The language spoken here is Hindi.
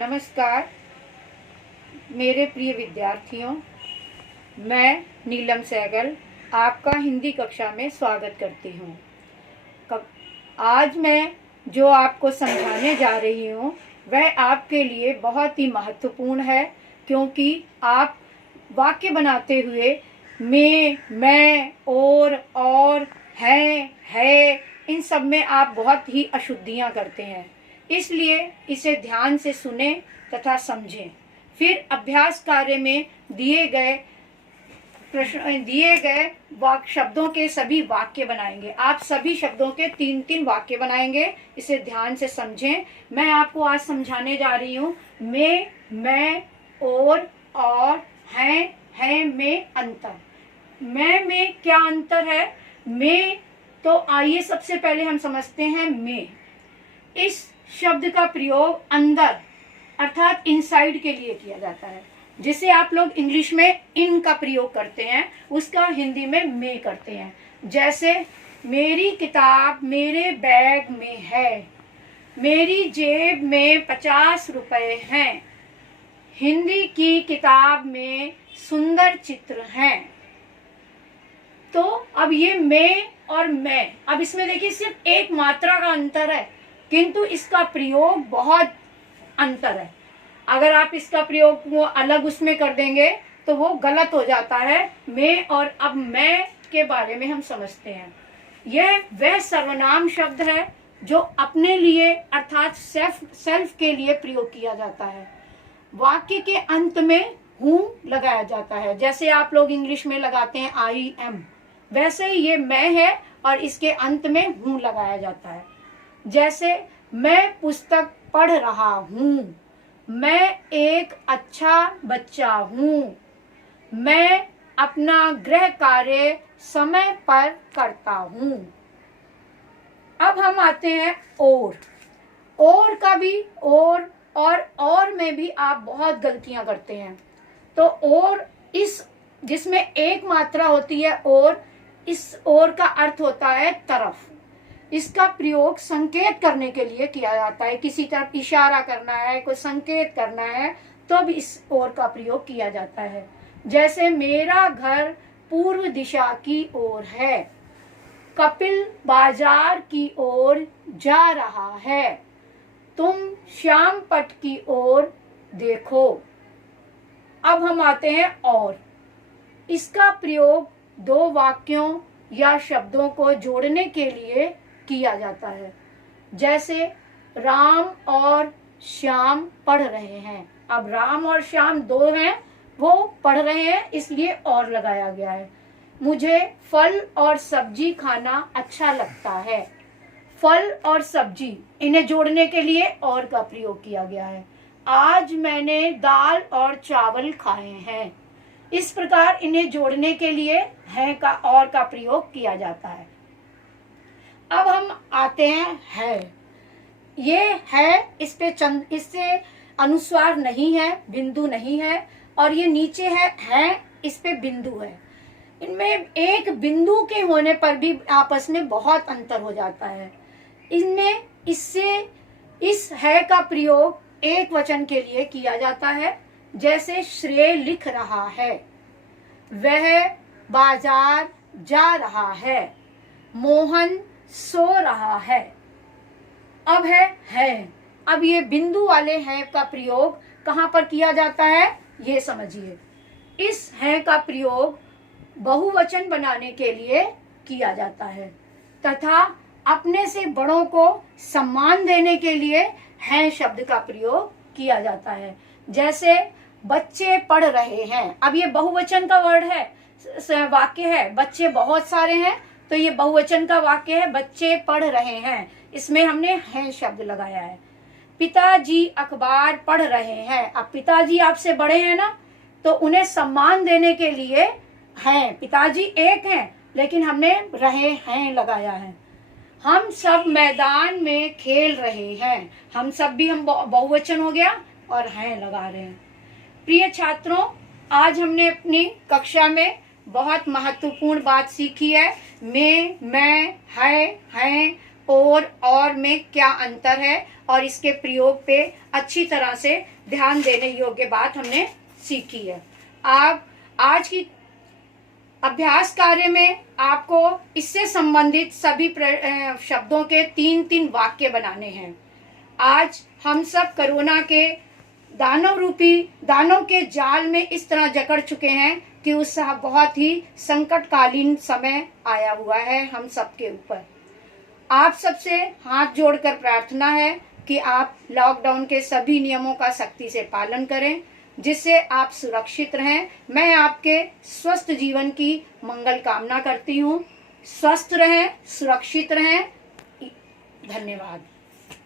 नमस्कार मेरे प्रिय विद्यार्थियों, मैं नीलम सहगल आपका हिंदी कक्षा में स्वागत करती हूँ। आज मैं जो आपको समझाने जा रही हूँ वह आपके लिए बहुत ही महत्वपूर्ण है, क्योंकि आप वाक्य बनाते हुए मैं, और, है इन सब में आप बहुत ही अशुद्धियाँ करते हैं। इसलिए इसे ध्यान से सुने तथा समझें। फिर अभ्यास कार्य में दिए गए शब्दों के सभी वाक्य बनाएंगे। आप सभी शब्दों के 3-3 वाक्य बनाएंगे। इसे ध्यान से समझें। मैं आपको आज समझाने जा रही हूँ मैं, और, हैं में अंतर। में क्या अंतर है? में तो आइए सबसे पहले हम समझते हैं। में इस शब्द का प्रयोग अंदर अर्थात इनसाइड के लिए किया जाता है। जिसे आप लोग इंग्लिश में इन का प्रयोग करते हैं, उसका हिंदी में करते हैं। जैसे मेरी किताब मेरे बैग में है, मेरी जेब में 50 रुपए हैं, हिंदी की किताब में सुंदर चित्र हैं। तो अब ये में और मैं, अब इसमें देखिए सिर्फ एक मात्रा का अंतर है, किंतु इसका प्रयोग बहुत अंतर है। अगर आप इसका प्रयोग वो अलग उसमें कर देंगे तो वो गलत हो जाता है। में और अब मैं के बारे में हम समझते हैं। यह वह सर्वनाम शब्द है जो अपने लिए अर्थात सेल्फ के लिए प्रयोग किया जाता है। वाक्य के अंत में हूं लगाया जाता है। जैसे आप लोग इंग्लिश में लगाते हैं आई एम, वैसे ही ये मैं है और इसके अंत में हूं लगाया जाता है। जैसे मैं पुस्तक पढ़ रहा हूं, मैं एक अच्छा बच्चा हूं, मैं अपना गृह कार्य समय पर करता हूं। अब हम आते हैं और का भी और में भी आप बहुत गलतियां करते हैं। तो और इस जिसमें एक मात्रा होती है और, इस और का अर्थ होता है तरफ। इसका प्रयोग संकेत करने के लिए किया जाता है। किसी तरफ इशारा करना है, कोई संकेत करना है, तो अब इस और का प्रयोग किया जाता है। जैसे मेरा घर पूर्व दिशा की ओर है, कपिल बाजार की ओर जा रहा है, तुम श्याम पट की ओर देखो। अब हम आते हैं और। इसका प्रयोग दो वाक्यों या शब्दों को जोड़ने के लिए किया जाता है। जैसे राम और श्याम पढ़ रहे हैं। अब राम और श्याम दो हैं, वो पढ़ रहे हैं, इसलिए और लगाया गया है। मुझे फल और सब्जी खाना अच्छा लगता है। फल और सब्जी, इन्हें जोड़ने के लिए और का प्रयोग किया गया है। आज मैंने दाल और चावल खाए हैं। इस प्रकार इन्हें जोड़ने के लिए है का और का प्रयोग किया जाता है। अब हम आते हैं है। ये है, इस पे इससे अनुस्वार नहीं है, बिंदु नहीं है, और ये नीचे है, इस पे बिंदु है। इनमें एक बिंदु के होने पर भी आपस में बहुत अंतर हो जाता है। इनमें इस है का प्रयोग एक वचन के लिए किया जाता है। जैसे श्रेय लिख रहा है, वह बाजार जा रहा है, मोहन सो रहा है। अब है। अब ये बिंदु वाले हैं का प्रयोग कहाँ पर किया जाता है, ये समझिए। इस है का प्रयोग बहुवचन बनाने के लिए किया जाता है तथा अपने से बड़ों को सम्मान देने के लिए है शब्द का प्रयोग किया जाता है। जैसे बच्चे पढ़ रहे हैं। अब ये बहुवचन का वर्ड है, वाक्य है। बच्चे बहुत सारे हैं, तो ये बहुवचन का वाक्य है। बच्चे पढ़ रहे हैं, इसमें हमने है शब्द लगाया है। पिताजी अखबार पढ़ रहे हैं। अब पिताजी आपसे बड़े हैं ना, तो उन्हें सम्मान देने के लिए हैं। पिताजी एक हैं, लेकिन हमने रहे हैं लगाया है। हम सब मैदान में खेल रहे हैं। हम सब भी हम बहुवचन हो गया और हैं लगा रहे हैं। प्रिय छात्रों, आज हमने अपनी कक्षा में बहुत महत्वपूर्ण बात सीखी है। मैं, है, और में क्या अंतर है, और इसके प्रयोग पे अच्छी तरह से ध्यान देने योग्य बात हमने सीखी है। आप आज की अभ्यास कार्य में आपको इससे संबंधित सभी शब्दों के 3-3 वाक्य बनाने हैं। आज हम सब कोरोना के दानों के जाल में इस तरह जकड़ चुके हैं कि उस बहुत ही संकटकालीन समय आया हुआ है हम सबके ऊपर। आप सबसे हाथ जोड़कर प्रार्थना है कि आप लॉकडाउन के सभी नियमों का सख्ती से पालन करें, जिससे आप सुरक्षित रहें। मैं आपके स्वस्थ जीवन की मंगल कामना करती हूँ। स्वस्थ रहें, सुरक्षित रहें। धन्यवाद।